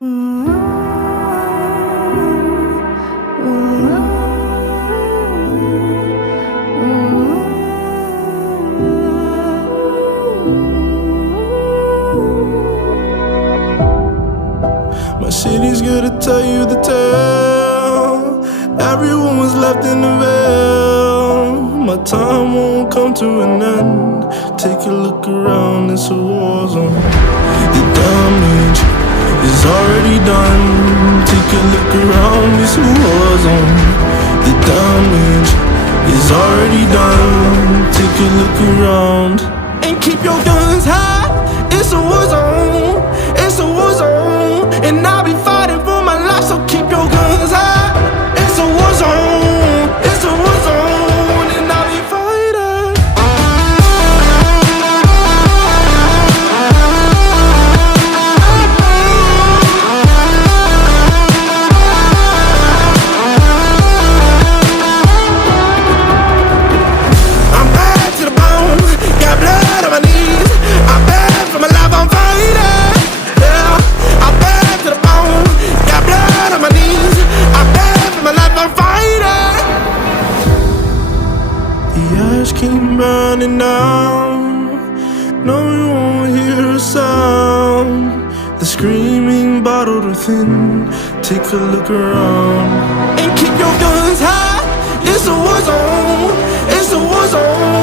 My city's gonna tell you the tale. Everyone was left in the veil. My time won't come to an end. Take a look around, it's a war zone. The damage is already done. Take a look around, it's a war zone. The damage is already done. Take a look around and keep your guns high. It's a war zone. It's a war zone. And I'll be fighting for my life, so keep your guns high. It's a war zone. It's a war zone. And I'll be fighting. I'm bad to the bone. Got blood on my knees. I'm bad for my life, I'm fighting. Yeah, I'm bad to the bone. Got blood on my knees. I'm bad for my life, I'm fighting. The ash keep burning down. No, you won't hear a sound. The screaming bottled within. Take a look around and keep your guns high. It's a war zone. It's a war zone.